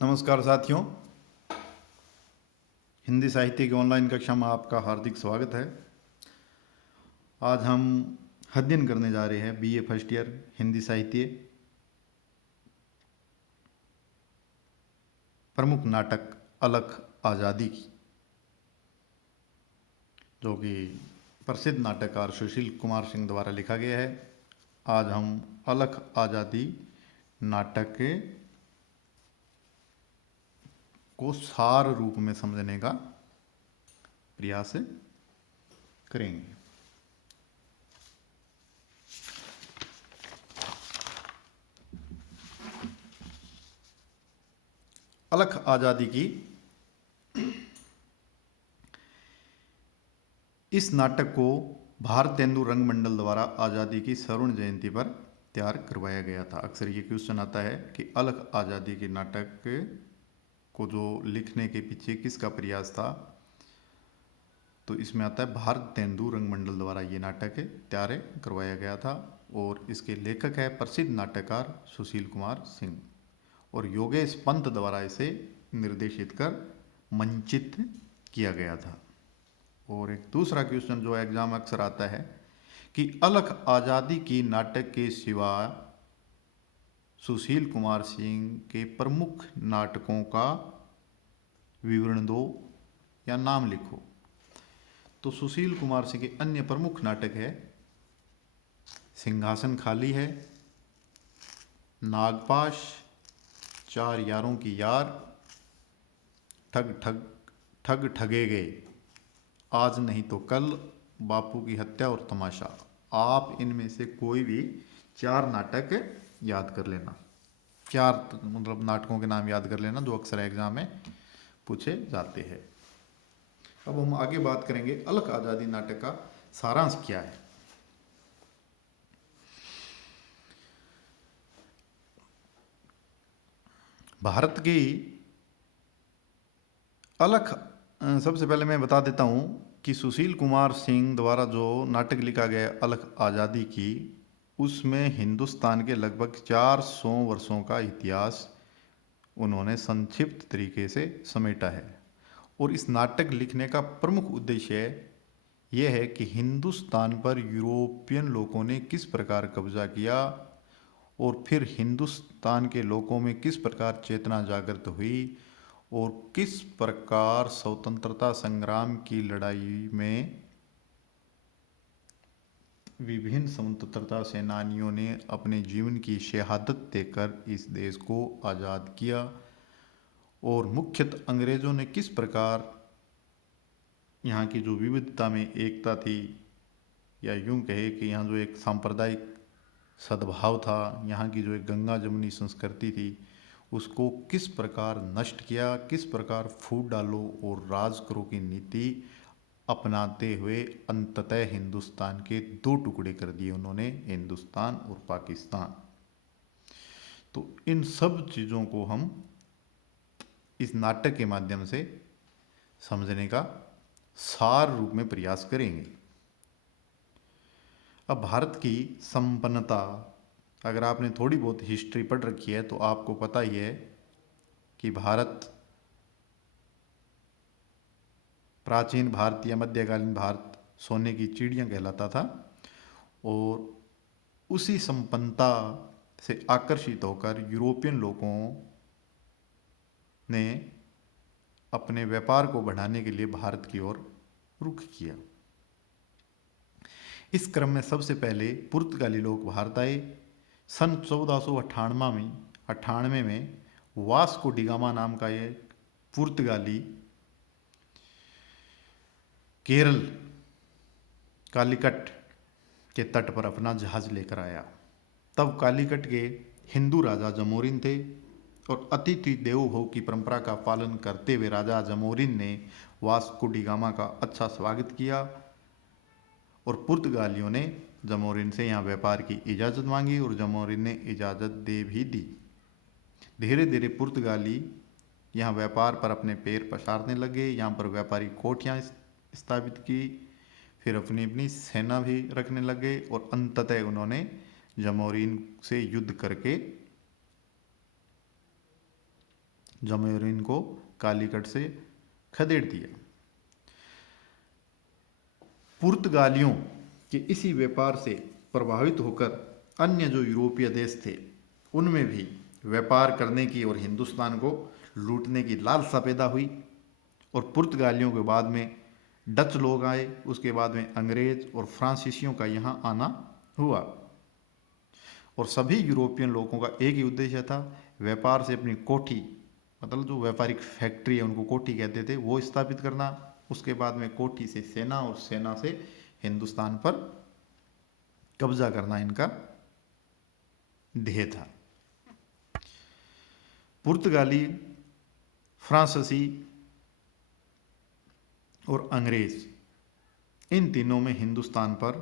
नमस्कार साथियों, हिंदी साहित्य की ऑनलाइन कक्षा में आपका हार्दिक स्वागत है। आज हम अध्ययन करने जा रहे हैं बीए फर्स्ट ईयर हिंदी साहित्य प्रमुख नाटक अलख आज़ादी की, जो कि प्रसिद्ध नाटककार सुशील कुमार सिंह द्वारा लिखा गया है। आज हम अलख आज़ादी नाटक को सार रूप में समझने का प्रयास करेंगे। अलख आज़ादी की इस नाटक को भारतेंदु रंगमंडल द्वारा आज़ादी की स्वर्ण जयंती पर तैयार करवाया गया था। अक्सर ये क्वेश्चन आता है कि अलख आज़ादी के नाटक को जो लिखने के पीछे किसका प्रयास था, तो इसमें आता है भारतेंदु रंगमंडल द्वारा ये नाटक तैयार करवाया गया था और इसके लेखक है प्रसिद्ध नाटककार सुशील कुमार सिंह और योगेश पंत द्वारा इसे निर्देशित कर मंचित किया गया था। और एक दूसरा क्वेश्चन जो एग्जाम अक्सर आता है कि अलख आज़ादी की नाटक के सिवा सुशील कुमार सिंह के प्रमुख नाटकों का विवरण दो या नाम लिखो। तो सुशील कुमार सिंह के अन्य प्रमुख नाटक है सिंहासन खाली है, नागपाश, चार यारों की यार, ठग ठग ठग ठगे गए, आज नहीं तो कल, बापू की हत्या और तमाशा। आप इनमें से कोई भी चार नाटक याद कर लेना, चार मतलब नाटकों के नाम याद कर लेना जो अक्सर एग्जाम में पूछे जाते हैं। अब हम आगे बात करेंगे अलख आज़ादी नाटक का सारांश क्या है। भारत की अलख, सबसे पहले मैं बता देता हूँ कि सुशील कुमार सिंह द्वारा जो नाटक लिखा गया अलख आज़ादी की, उसमें हिंदुस्तान के लगभग 400 वर्षों का इतिहास उन्होंने संक्षिप्त तरीके से समेटा है। और इस नाटक लिखने का प्रमुख उद्देश्य यह है कि हिंदुस्तान पर यूरोपियन लोगों ने किस प्रकार कब्जा किया और फिर हिंदुस्तान के लोगों में किस प्रकार चेतना जागृत हुई और किस प्रकार स्वतंत्रता संग्राम की लड़ाई में विभिन्न स्वतंत्रता सेनानियों ने अपने जीवन की शहादत देकर इस देश को आज़ाद किया और मुख्यतः अंग्रेज़ों ने किस प्रकार यहाँ की जो विविधता में एकता थी, या यूं कहे कि यहाँ जो एक सांप्रदायिक सद्भाव था, यहाँ की जो एक गंगा जमुनी संस्कृति थी, उसको किस प्रकार नष्ट किया, किस प्रकार फूट डालो और राज करो की नीति अपनाते हुए अंततः हिंदुस्तान के दो टुकड़े कर दिए उन्होंने, हिंदुस्तान और पाकिस्तान। तो इन सब चीज़ों को हम इस नाटक के माध्यम से समझने का सार रूप में प्रयास करेंगे। अब भारत की संपन्नता, अगर आपने थोड़ी बहुत हिस्ट्री पढ़ रखी है तो आपको पता ही है कि भारत, प्राचीन भारत या मध्यकालीन भारत सोने की चिड़िया कहलाता था और उसी संपन्नता से आकर्षित होकर यूरोपियन लोगों ने अपने व्यापार को बढ़ाने के लिए भारत की ओर रुख किया। इस क्रम में सबसे पहले पुर्तगाली लोग भारत आए। सन 1498 में वास्को डिगामा नाम का ये पुर्तगाली केरल कालीकट के तट पर अपना जहाज लेकर आया। तब कालीकट के हिंदू राजा जमोरिन थे और अतिथि देवो भव की परंपरा का पालन करते हुए राजा जमोरिन ने वास्को डिगामा का अच्छा स्वागत किया और पुर्तगालियों ने जमोरिन से यहाँ व्यापार की इजाज़त मांगी और जमोरिन ने इजाज़त दे भी दी। धीरे धीरे पुर्तगाली यहाँ व्यापार पर अपने पैर पसारने लगे, यहाँ पर व्यापारी कोठियाँ स्थापित की, फिर अपनी अपनी सेना भी रखने लगे और अंततः उन्होंने जमोरिन से युद्ध करके जामोरिन को कालीकट से खदेड़ दिया। पुर्तगालियों के इसी व्यापार से प्रभावित होकर अन्य जो यूरोपीय देश थे उनमें भी व्यापार करने की और हिंदुस्तान को लूटने की लालसा पैदा हुई। और पुर्तगालियों के बाद में डच लोग आए, उसके बाद में अंग्रेज और फ्रांसीसियों का यहाँ आना हुआ। और सभी यूरोपियन लोगों का एक ही उद्देश्य था, व्यापार से अपनी कोठी, मतलब जो व्यापारिक फैक्ट्री है उनको कोठी कहते थे, वो स्थापित करना। उसके बाद में कोठी से सेना और सेना से हिंदुस्तान पर कब्जा करना इनका ध्येय था। पुर्तगाली, फ्रांसीसी और अंग्रेज, इन तीनों में हिंदुस्तान पर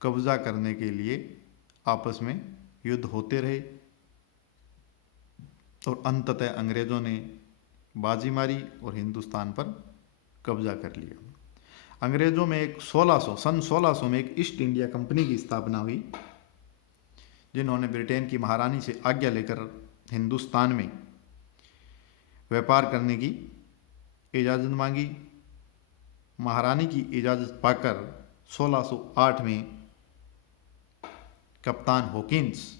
कब्जा करने के लिए आपस में युद्ध होते रहे और अंततः अंग्रेजों ने बाजी मारी और हिंदुस्तान पर कब्जा कर लिया। अंग्रेजों में सन 1600 में एक ईस्ट इंडिया कंपनी की स्थापना हुई, जिन्होंने ब्रिटेन की महारानी से आज्ञा लेकर हिंदुस्तान में व्यापार करने की इजाज़त मांगी। महारानी की इजाज़त पाकर 1608 में कप्तान हॉकिंस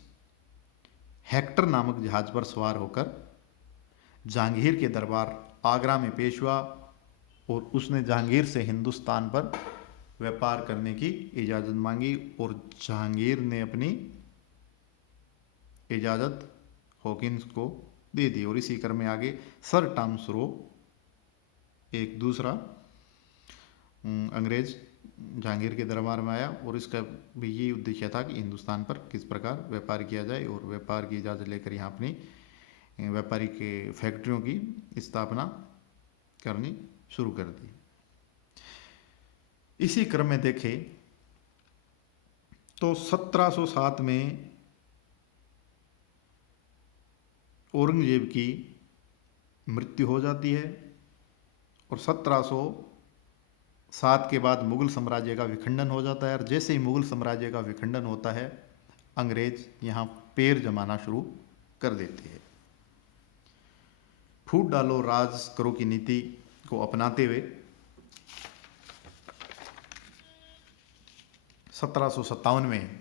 हेक्टर नामक जहाज पर सवार होकर जहांगीर के दरबार आगरा में पेश हुआ और उसने जहांगीर से हिंदुस्तान पर व्यापार करने की इजाज़त मांगी और जहांगीर ने अपनी इजाज़त हॉकिंस को दे दी। और इसी क्रम में आगे सर टॉमस रो, एक दूसरा अंग्रेज, जहांगीर के दरबार में आया और इसका भी यही उद्देश्य था कि हिंदुस्तान पर किस प्रकार व्यापार किया जाए, और व्यापार की इजाज़त लेकर यहाँ अपनी व्यापारिक फैक्ट्रियों की स्थापना करनी शुरू कर दी। इसी क्रम में देखें तो 1707 में औरंगजेब की मृत्यु हो जाती है और 1707 के बाद मुगल साम्राज्य का विखंडन हो जाता है। और जैसे ही मुगल साम्राज्य का विखंडन होता है, अंग्रेज यहाँ पैर जमाना शुरू कर देते हैं। फूट डालो राज करो की नीति को अपनाते हुए 1757 में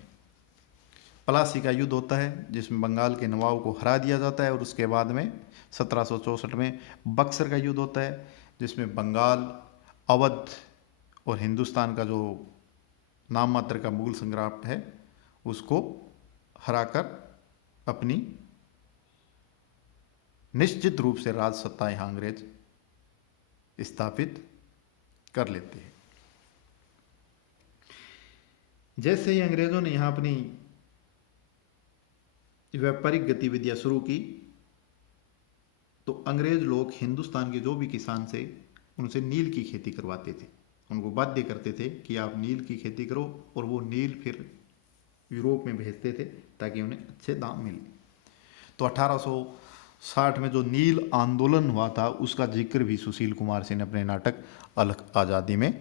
प्लासी का युद्ध होता है, जिसमें बंगाल के नवाब को हरा दिया जाता है। और उसके बाद में 1764 में बक्सर का युद्ध होता है, जिसमें बंगाल, अवध और हिंदुस्तान का जो नाम मात्र का मुगल सम्राट है उसको हराकर अपनी निश्चित रूप से राज सत्ता यहाँ अंग्रेज स्थापित कर लेते हैं। जैसे ही अंग्रेजों ने यहाँ अपनी व्यापारिक गतिविधियां शुरू की, तो अंग्रेज लोग हिंदुस्तान के जो भी किसान से उनसे नील की खेती करवाते थे, उनको बाध्य करते थे कि आप नील की खेती करो, और वो नील फिर यूरोप में भेजते थे ताकि उन्हें अच्छे दाम मिले। तो 1860 में जो नील आंदोलन हुआ था उसका जिक्र भी सुशील कुमार सिंह ने अपने नाटक अलख आज़ादी में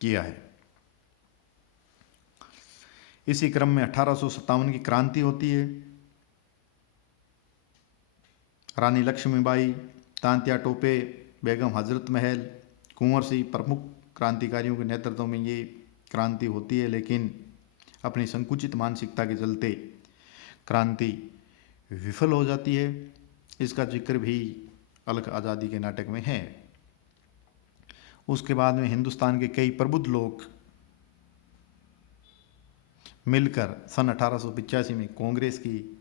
किया है। इसी क्रम में 1857 की क्रांति होती है। रानी लक्ष्मीबाई, तांत्या टोपे, बेगम हजरत महल, कुंवर सिंह प्रमुख क्रांतिकारियों के नेतृत्व में ये क्रांति होती है, लेकिन अपनी संकुचित मानसिकता के चलते क्रांति विफल हो जाती है। इसका जिक्र भी अलख आज़ादी के नाटक में है। उसके बाद में हिंदुस्तान के कई प्रबुद्ध लोग मिलकर सन 1885 में कांग्रेस की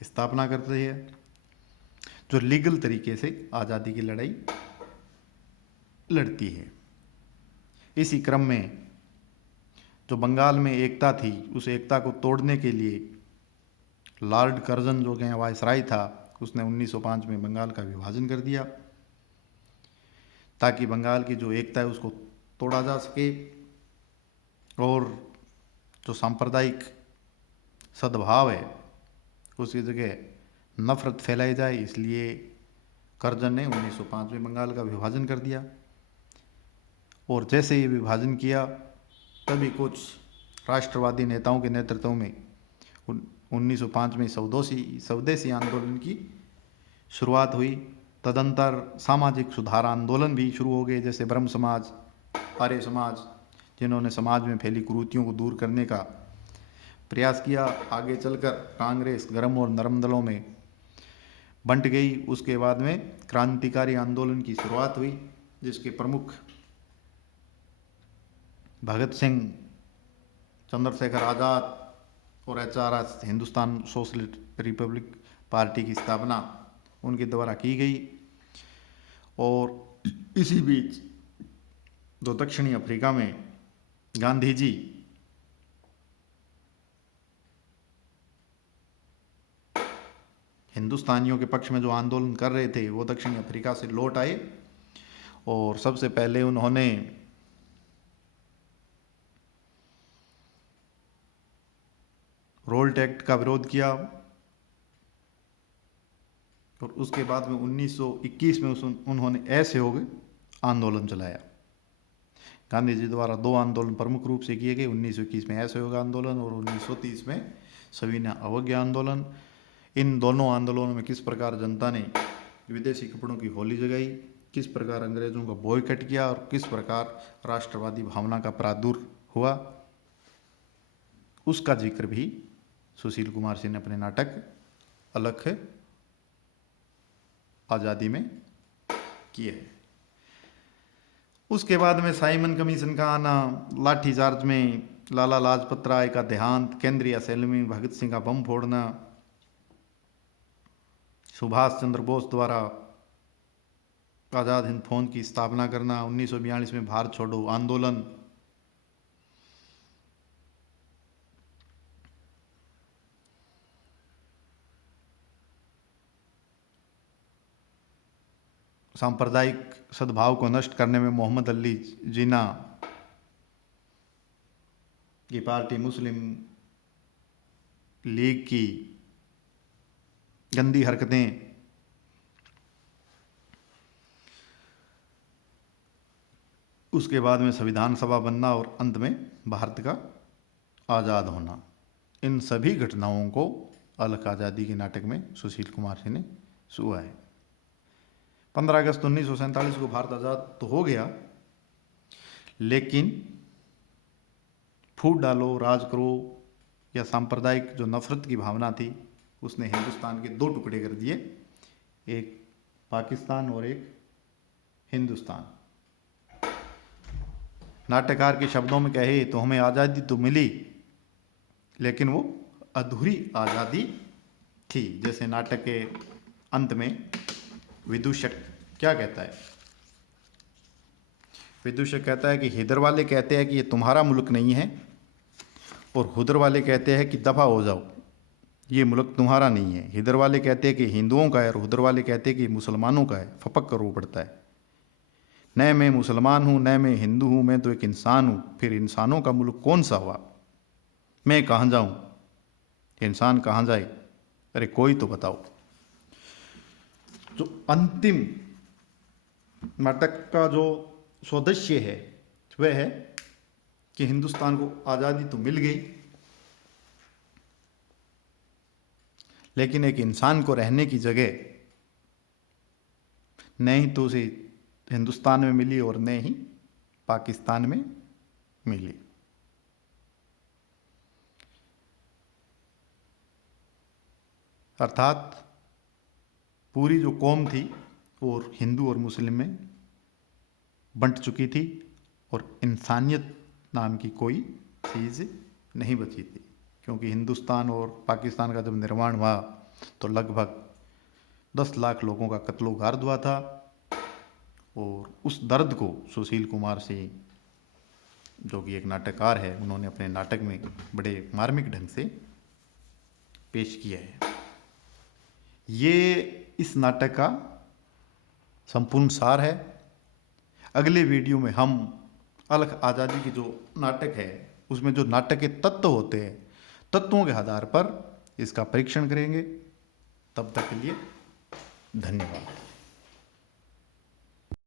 स्थापना करते हैं, जो लीगल तरीके से आज़ादी की लड़ाई लड़ती है। इसी क्रम में जो बंगाल में एकता थी, उस एकता को तोड़ने के लिए लॉर्ड कर्जन जो कि वायसराय था, उसने 1905 में बंगाल का विभाजन कर दिया ताकि बंगाल की जो एकता है उसको तोड़ा जा सके और जो सांप्रदायिक सद्भाव है उसकी जगह नफरत फैलाई जाए। इसलिए कर्जन ने 1905 में बंगाल का विभाजन कर दिया। और जैसे ये विभाजन किया तभी कुछ राष्ट्रवादी नेताओं के नेतृत्व में 1905 में स्वदेशी आंदोलन की शुरुआत हुई, तदंतर सामाजिक सुधार आंदोलन भी शुरू हो गए, जैसे ब्रह्म समाज, आर्य समाज, जिन्होंने समाज में फैली कुरीतियों को दूर करने का प्रयास किया। आगे चलकर कांग्रेस गर्म और नरम दलों में बंट गई। उसके बाद में क्रांतिकारी आंदोलन की शुरुआत हुई, जिसके प्रमुख भगत सिंह, चंद्रशेखर आज़ाद और HRS Hindustan socialist Republic party की स्थापना उनके द्वारा की गई। और इसी बीच जो दक्षिणी अफ्रीका में गांधी जी हिंदुस्तानियों के पक्ष में जो आंदोलन कर रहे थे, वो दक्षिणी अफ्रीका से लौट आए और सबसे पहले उन्होंने रोल्ट एक्ट का विरोध किया और उसके बाद में 1921 में उन्होंने असहयोग आंदोलन चलाया। गांधी जी द्वारा दो आंदोलन प्रमुख रूप से किए गए, 1921 में असहयोग आंदोलन और 1930 में सविनय अवज्ञा आंदोलन। इन दोनों आंदोलनों में किस प्रकार जनता ने विदेशी कपड़ों की होली जगाई, किस प्रकार अंग्रेजों का बॉयकट किया और किस प्रकार राष्ट्रवादी भावना का प्रादुर्भाव हुआ, उसका जिक्र भी सुशील कुमार सिंह ने अपने नाटक अलख आज़ादी में किया है। उसके बाद में साइमन कमीशन का आना, लाठीचार्ज में लाला लाजपत राय का देहांत, केंद्रीय असेंबली में भगत सिंह का बम फोड़ना, सुभाष चंद्र बोस द्वारा आज़ाद हिंद फौज की स्थापना करना, 1942 में भारत छोड़ो आंदोलन, सांप्रदायिक सद्भाव को नष्ट करने में मोहम्मद अली जिन्ना की पार्टी, मुस्लिम लीग की गंदी हरकतें, उसके बाद में संविधान सभा बनना और अंत में भारत का आज़ाद होना। इन सभी घटनाओं को अलख आज़ादी के नाटक में सुशील कुमार सिंह ने छुआ है। 15 अगस्त 1947 को भारत आज़ाद तो हो गया, लेकिन फूट डालो, राज करो या सांप्रदायिक जो नफरत की भावना थी, उसने हिंदुस्तान के दो टुकड़े कर दिए, एक पाकिस्तान और एक हिंदुस्तान। नाट्यकार के शब्दों में कहे तो हमें आज़ादी तो मिली, लेकिन वो अधूरी आज़ादी थी। जैसे नाटक के अंत में विदूषक क्या कहता है? विदूषक कहता है कि हिदर वाले कहते हैं कि ये तुम्हारा मुल्क नहीं है, और हुदर वाले कहते हैं कि दफा हो जाओ, ये मुल्क तुम्हारा नहीं है। हिदर वाले कहते हैं कि हिंदुओं का है और हुदर वाले कहते हैं कि मुसलमानों का है। फपक कर रो पड़ता है, न मैं मुसलमान हूँ न मैं हिंदू हूँ, मैं तो एक इंसान हूँ। फिर इंसानों का मुल्क कौन सा हुआ? मैं कहाँ जाऊँ? इंसान कहाँ जाए? अरे कोई तो बताओ। जो अंतिम नाटक का जो सौदश्य है वह है कि हिंदुस्तान को आज़ादी तो मिल गई, लेकिन एक इंसान को रहने की जगह न ही तो उसे हिंदुस्तान में मिली और न ही पाकिस्तान में मिली। अर्थात पूरी जो कौम थी और हिंदू और मुस्लिम में बंट चुकी थी और इंसानियत नाम की कोई चीज़ नहीं बची थी। क्योंकि हिंदुस्तान और पाकिस्तान का जब निर्माण हुआ तो लगभग 10 लाख लोगों का कत्लो-गार्द हुआ था, और उस दर्द को सुशील कुमार सिंह, जो कि एक नाटककार है, उन्होंने अपने नाटक में बड़े मार्मिक ढंग से पेश किया है। ये इस नाटक का संपूर्ण सार है। अगले वीडियो में हम अलख आज़ादी की जो नाटक है उसमें जो नाटक के तत्व होते हैं, तत्वों के आधार पर इसका परीक्षण करेंगे। तब तक के लिए धन्यवाद।